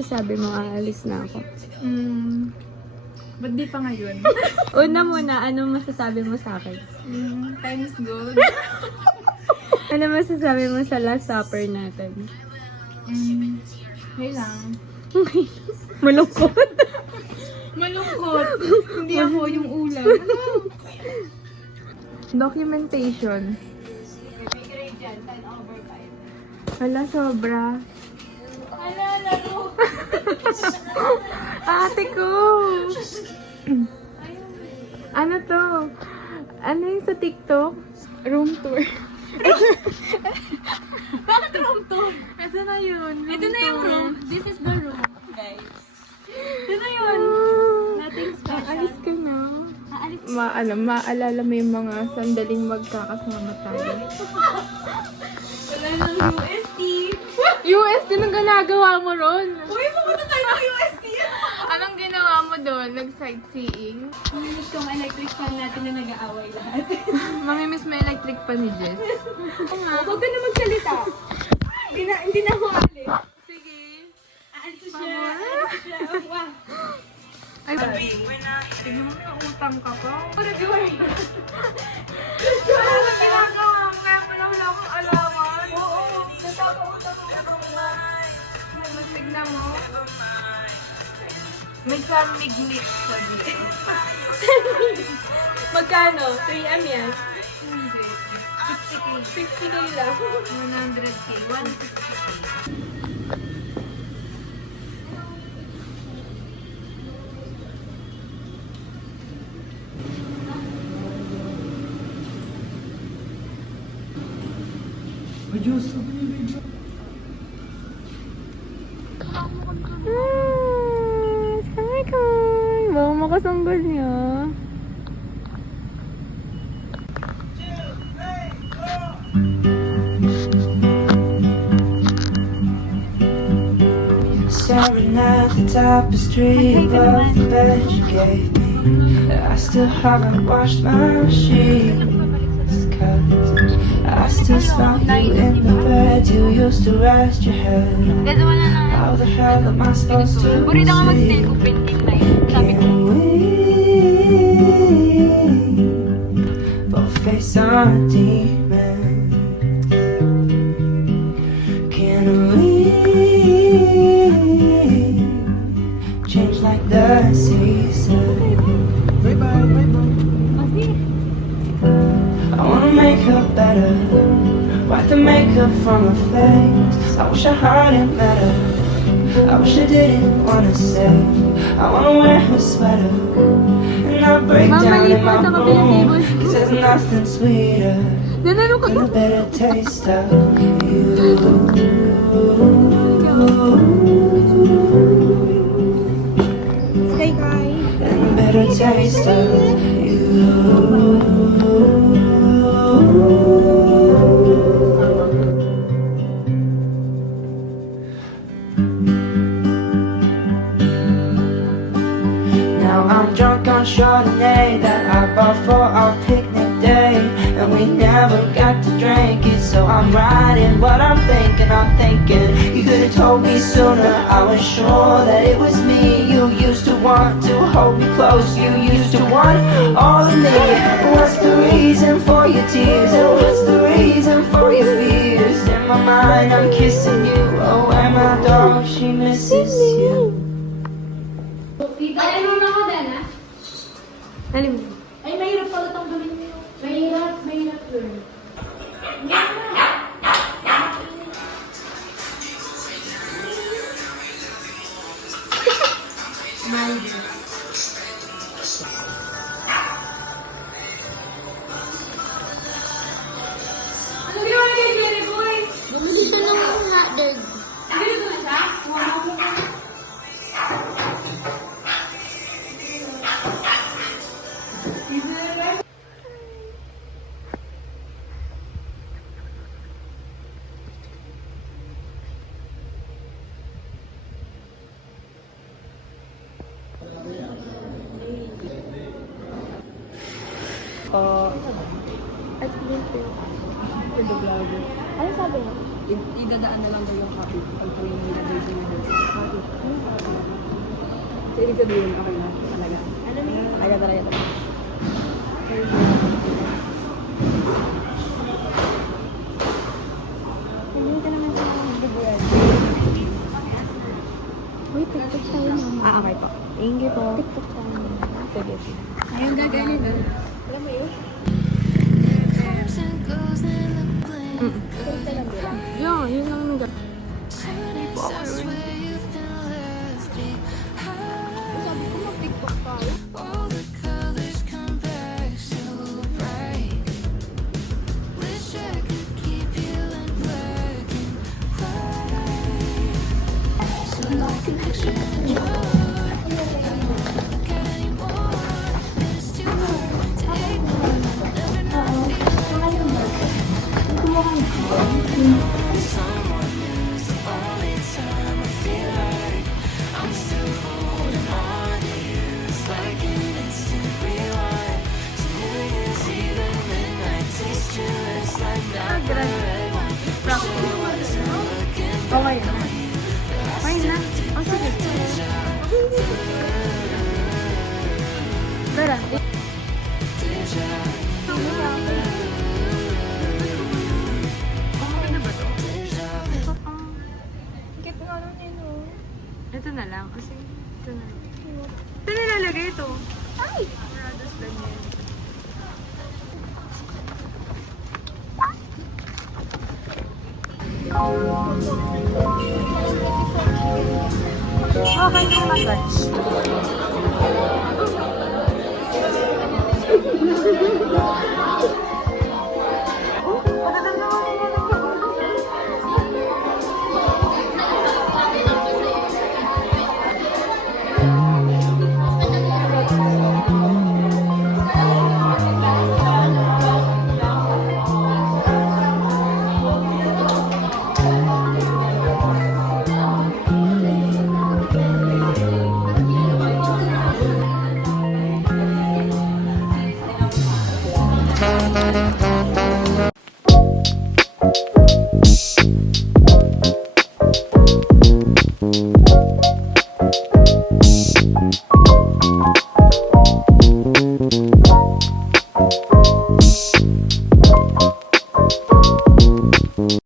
masasabi mo? Aalis na ako. Ba't di pa ngayon? Una muna, ano masasabi mo sa akin? Time is good. Ano masasabi mo sa last supper natin? Okay lang. Malungkot. Malungkot. Hindi ako yung ulam. Documentation. Wala, sobra. Laro. Ate ko! Ano to? Ano yung sa TikTok? Room tour. Bakit room tour? Ito na yun. Ito na yung room. This is the room, guys. Ito na yun. Nothing special. Aalis ka na. Aalis. Maalala mo yung mga sandaling magkakasama tayo. Wala nang UST. USD, anong ginagawa mo ron? Uy, pumunta tayo ng UST. Anong ginawa mo doon? Nag-sightseeing? Mamimiss ko ang electric fan natin na nag-aaway lahat. Mamimiss mo electric pa ni Jess. Huwag ka na magsalita. Hindi na ako aalis. Sige. Aalis siya. Aalis siya. Wow. Ay, tignan mo yung utang ka pa. Ano gawin? Ano ginagawa mo? Kaya pala wala akong alawan. Oo. Nagkakautang ko na Tignan mo. May samig-mix sa dito. Magkano? 3M yan? Hindi. 60K. 60K lang. 100K. 160K. Assalamualaikum. Bawa mo kasanggol niya. Staring at the tapestry above the bed you gave me. I still haven't washed my sheets, 'cause I still smell you in the bed you used to rest your head. How the hell am I supposed to see? Can we both face our demons? Can we change like the seasons? I wanna make her better, wipe the makeup from her face. I wish I hadn't met her, I wish I didn't wanna stay. I wanna wear her sweater and not break down in my room, 'cause there's nothing sweeter than the bitter taste of you. Stay kind. And the bitter taste of you. Now I'm drunk on Chardonnay that I bought for our picnic day, and we never got to drink it, so I'm writing what I'm thinking. You could have told me sooner, I was sure that it was me. You used to want to hold me close, you used to want all of me. What's the reason for your tears, and what's the reason for your fears? In my mind I'm kissing you, oh and my dog, she misses you. Ay, ano ako din, ha? Alim. Ay, mahirap pala tanggalin mo. Mahirap yun. Ano ginawa kay Jerry Boy? Bumili siya ng hotdog. Dito na siya? Wow. At dito. Ano sabi mo? idadaan na lang daw yung copy pag tuloy mo nilagay sa yung copy. So, ibig sabihin, okay na. Talaga. Talaga talaga. Hindi ka naman sa liburan. Uy, TikTok tayo na. Okay po. Thank you po. TikTok tayo na. Sige. Ayun, gagawin na. Alam mo yun? Yun lang nag- Sabi ko mag-TikTok tayo. Okay na. Okay na. Oh, sige. Tara. Okay na ba to? Kit nga lang yun, oh. Ito na lang. Kasi ito na lang. Ito nilalagay ito. Ay! Rados lang yan. Okay na lang, guys.